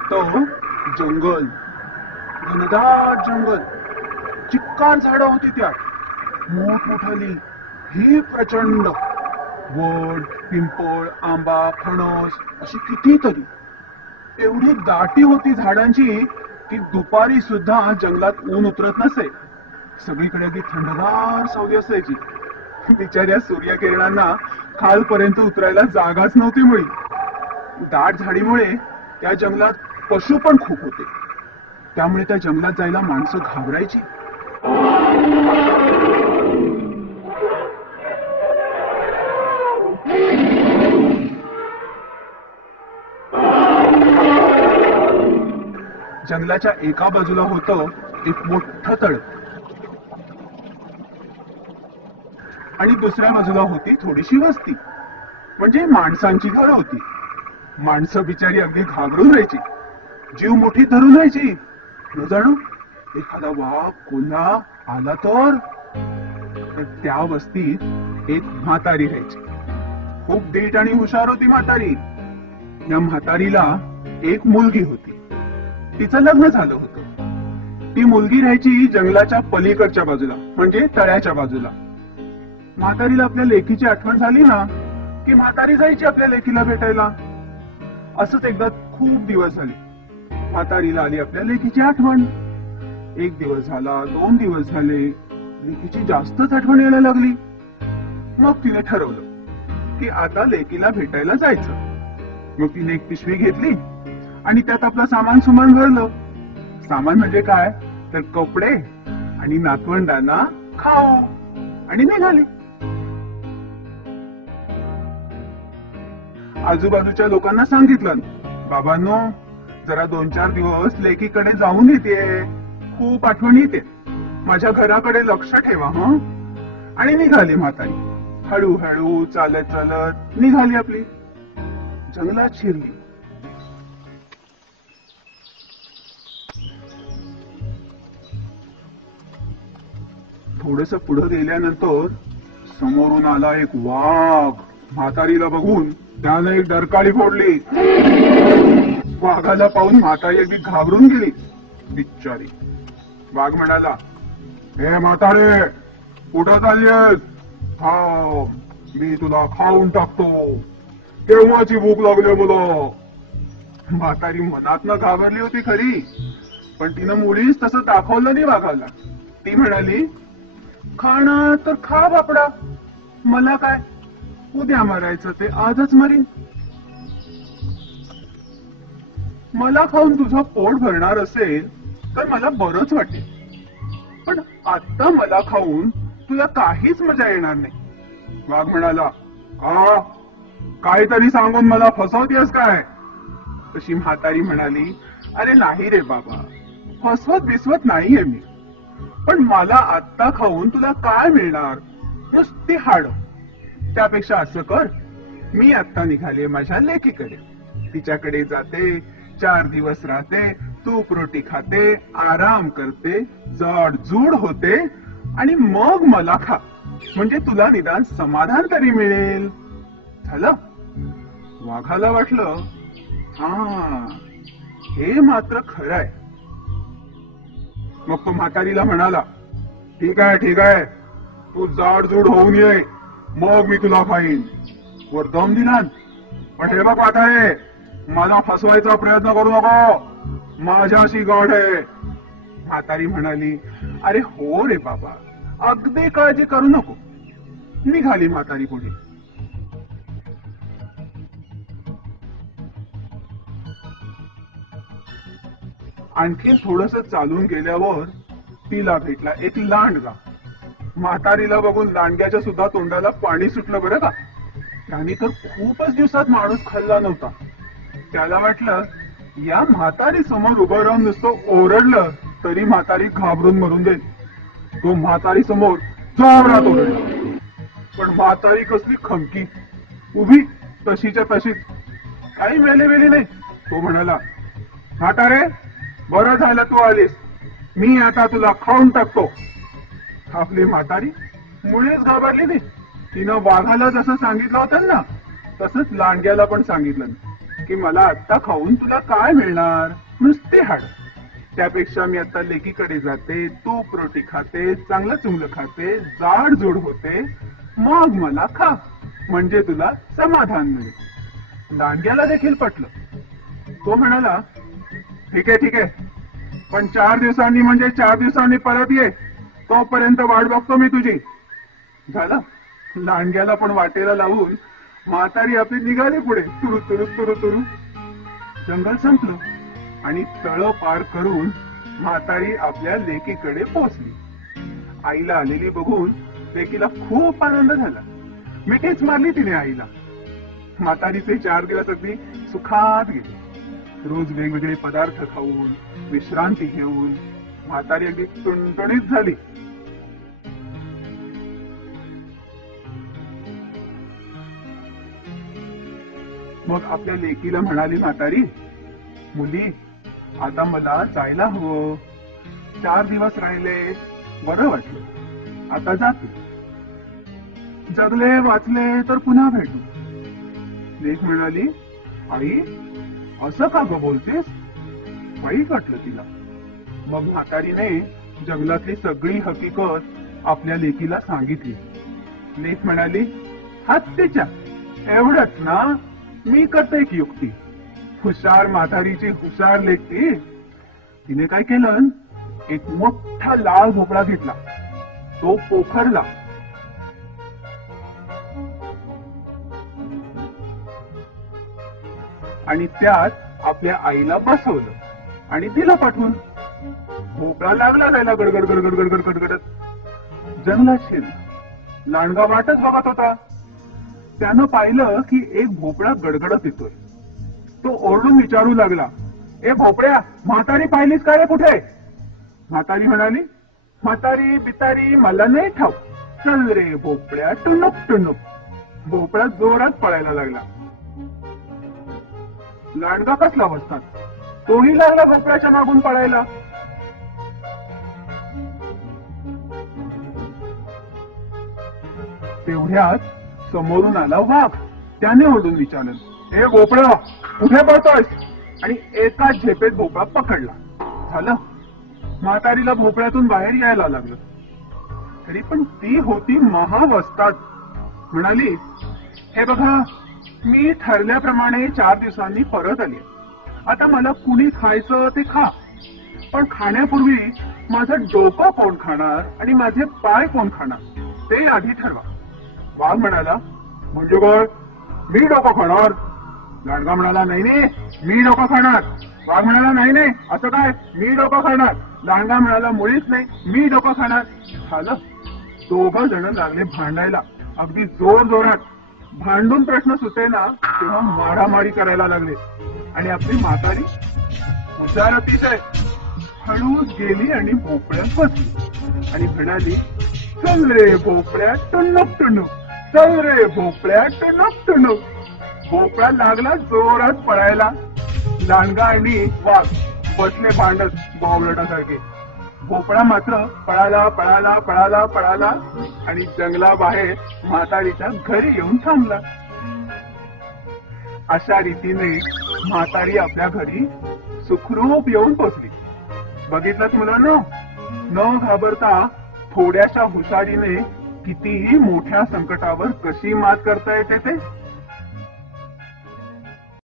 होतं जंगल, घनदाट जंगल. चिक्कार झाडं होती त्यात, मोठमोठाली, ही प्रचंड. वड, पिंपळ, आंबा, फणस अशी कितीतरी. एवढी दाटी होती झाडांची की दुपारी सुद्धा जंगलात ऊन उतरत नसे. सगळीकडे अगदी थंडगार सावली असायची. बिचाऱ्या सूर्यकिरणांना खालपर्यंत उतरायला जागाच नव्हती मुळी. दाट झाडीमुळे त्या जंगलात पशु पण खूप होते. त्यामुळे त्या जंगलात जायला माणसं घाबरायची. जंगलाच्या एका बाजूला होतं एक मोठं तळ आणि दुसऱ्या बाजूला होती थोडीशी वस्ती, म्हणजे माणसांची घरं होती. माणसं बिचारी अगदी घाबरून राहायची, जीव मुठीत धरून राहायची. न जाणू एखादा वाघ कोल्हा आला तर त्या वस्तीत एक म्हातारी राहायची. खूप देठ आणि हुशार होती म्हातारी. या म्हातारीला एक मुलगी होती. तिचं लग्न झालं होतं. ती मुलगी राहायची जंगलाच्या पलीकडच्या बाजूला, म्हणजे तळ्याच्या बाजूला. म्हातारीला आपल्या लेकीची आठवण झाली ना की म्हातारी जायची आपल्या लेकीला भेटायला. असंच एकदा खूप दिवस झाले, म्हातारीला आली आपल्या लेकीची आठवण. एक दिवस झाला, 2 दिवस झाले, लेकीची जास्तच आठवण यायला लागली. मग तिने ठरवलं की आता लेकीला भेटायला जायचं. मग तिने एक पिशवी घेतली आणि त्यात आपलं सामान सुमान भरलं. सामान म्हणजे काय तर कपडे आणि नातवंडांना खाऊ, आणि निघाली. आजूबाजूच्या लोकांना सांगितलं, बाबांनो जरा 2-4 दिवस लेकीकडे जाऊन येते, खूप आठवण येते, माझ्या घराकडे लक्ष ठेवा हं. आणि निघाली म्हातारी. हळूहळू चालत चालत निघाली आपली. जंगलात शिरली. थोडस पुढे गेल्यानंतर समोरून आला एक वाघ. म्हातारीला बघून त्याने एक डरकाळी फोडली. वाघाला पाहून म्हातारी अगदी घाबरून गेली बिचारी. वाघ म्हणाला, हे म्हातारे कुठं चाललीस? मी तुला खाऊन टाकतो, केव्हाची भूक लागली मला. म्हातारी मनातनं घाबरली होती खरी, पण तिनं मुळीच तसं दाखवलं नाही वाघाला. ती म्हणाली, खाणं तर खा बापडा, मला काय, उद्या मरायचं ते आजच मरीन. मला खाऊन तुझं पोट भरणार असेल तर मला बरंच वाटेल, पण आता मला खाऊन तुला काहीच मजा येणार नाही. वाघ म्हणाला, काहीतरी सांगून मला फसवतेस काय? तशी म्हातारी म्हणाली, अरे नाही रे बाबा, फसवत बिसवत नाहीये मी, पण मला आत्ता खाऊन तुला काय मिळणार, नुसती हाड. त्यापेक्षा असं कर, मी आत्ता निघाले माझ्या लेकीकडे, तिच्याकडे जाते, 4 दिवस राहते, तूप रोटी खाते, आराम करते, जाडजूड होते, आणि मग मला खा, म्हणजे तुला निदान समाधान तरी मिळेल. झालं. वाघाला वाटलं, हे मात्र खरं आहे. मग तो म्हातारीला म्हणाला, ठीक आहे, तू जाडजूड होऊन ये, मग मी तुला खाईन. वर दम दिला. पण हे बघ म्हातारे, मला फसवायचा प्रयत्न करू नको, माझ्याशी गाठ आहे. म्हातारी म्हणाली, अरे हो रे बाबा, अगदी काळजी करू नको. निघाली म्हातारी पुढे. आणखी थोडस चालून गेल्यावर तिला भेटला एक लांडगा. म्हातारीला बघून लांडग्याच्या सुद्धा तोंडाला पाणी सुटलं बरं का. त्याने तर खूपच दिवसात माणूस खाल्ला नव्हता. त्याला वाटलं या म्हातारी समोर उभं राहून नुसतं ओरडलं तरी म्हातारी घाबरून मरून जाईल. तो म्हातारी समोर जोरात ओरडला, पण म्हातारी कसली खमकी, उभी तशीच्या तशीच, काही वेले नाही. तो म्हणाला, म्हातारे बरं झालं तू आलीस, मी आता तुला खाऊन टाकतो. आपली म्हातारी मुळीच घाबरली नाही. तिनं वाघाला जसं सांगितलं होतं ना तसंच लांडग्याला पण सांगितलं. की मला आत्ता खाऊन तुला काय मिळणार, नुसते हाड. त्यापेक्षा मी आता लेकीकडे जाते, तूप रोटी खाते, चांगलं चुंगलं खाते, जाड जोड होते, मग मला खा, म्हणजे तुला समाधान मिळेल. दांडग्याला देखील पटलं. तो म्हणाला, ठीक आहे, पण 4 दिवसांनी म्हणजे 4 दिवसांनी परत ये, तोपर्यंत वाट बघतो मी तुझी. झालं. लांडग्याला पण वाटेला लावून म्हातारी आपली निघाली पुढे, तुरु तुरु तुरु तुरु. जंगल संपलं आणि तळ पार करून म्हातारी आपल्या लेकीकडे पोहोचली. आईला आलेली बघून लेकीला खूप आनंद झाला. मिठीच मारली तिने आईला. म्हातारीचे 4 दिवस अगदी सुखात गेले. रोज वेगवेगळे पदार्थ खाऊन, विश्रांती घेऊन म्हातारी अगदी टुणटुणीत झाली. मग आपल्या लेकीला म्हणाली म्हातारी, मुली, आता मला जायला हवं. 4 दिवस राहिले, बरं वाटलं, आता जाते. जगले वाचले तर पुन्हा भेटू. लेक म्हणाली, आई असं का ग बोलतेस? वाईट वाटलं तिला. मग म्हातारीने जंगलातली सगळी हकीकत आपल्या लेकीला सांगितली. लेक म्हणाली, हत्तीच्या, एवढंच ना, मी करते एक युक्ती. हुशार म्हातारीची हुशार लेकी. तिने काय केलं, एक मोठा लाल भोपळा घेतला, तो पोखरला. आणि त्यात आपल्या आईला बसवलं आणि तिला पाठवून. भोपळा लागला जायला गडगड गडगड गडगड गडगडत. जंगलात शिरला. लांडगा वाटच बघत होता. त्यानं पाहिलं की एक भोपळा गडगडत येतोय. तो ओरडून विचारू लागला, ए भोपळ्या, म्हातारी पाहिलीस काय कुठे? म्हातारी म्हणाली, म्हातारी बितारी मला नाही ठाऊक, चल रे भोपळ्या टुनुक टुनुक. भोपळा जोरात पळायला लागला. लांडगा कसला बसतात, तोही लागला भोपळ्याच्या मागून पळायला. तेवढ्यात समोरून आला वाघ. त्याने ओरडून विचारलं, हे भोपळा, कुठे पळतोयस? आणि एकाच झेपेत भोपळा पकडला. झालं. म्हातारीला भोपळ्यातून बाहेर यायला लागलं. तरी पण ती होती महावस्थात. म्हणाली, हे बघा, मी ठरल्याप्रमाणे 4 दिवसांनी परत आली. आता मला कुणी खायचं ते खा, पण खाण्यापूर्वी माझं डोकं कोण खाणार आणि माझे पाय कोण खाणार ते आधी ठरवा. वाघ म्हणाला, म्हणजे काय, मी डोकं खाणार? लांडगा म्हणाला, नाही नाही, मी डोकं खाणार. वाघ म्हणाला, नाही नाही, असं काय, मी डोकं खाणार. लांडगा म्हणाला, मुळीच नाही, मी डोकं खाणार. झालं. 2 जण लागले भांडायला, अगदी जोर जोरात. भांडून प्रश्न सुटेना तेव्हा मारामारी करायला लागले. आणि आपली म्हातारी हुशार अतिशय हळूच गेली आणि भोपळ्यात बसली आणि म्हणाली, चल रे भोपळ्या टुनुक टुनुक, चल रे भोपळ्या टुनुक टुनुक. भोपळा लागला जोरात पळायला. लांडगा आणि वाघ बसले भांडत बावळटासारखे. भोपळा मात्र पळाला पळाला पळाला पळाला आणि जंगलाबाहेर म्हातारीच्या घरी येऊन थांबला. अशा रीतीने म्हातारी आपल्या घरी सुखरूप येऊन पोचली. बघितलं मुलांनो, न घाबरता थोड्याशा हुशारीने कितीही मोठ्या संकटावर कशी मात करता येते ते.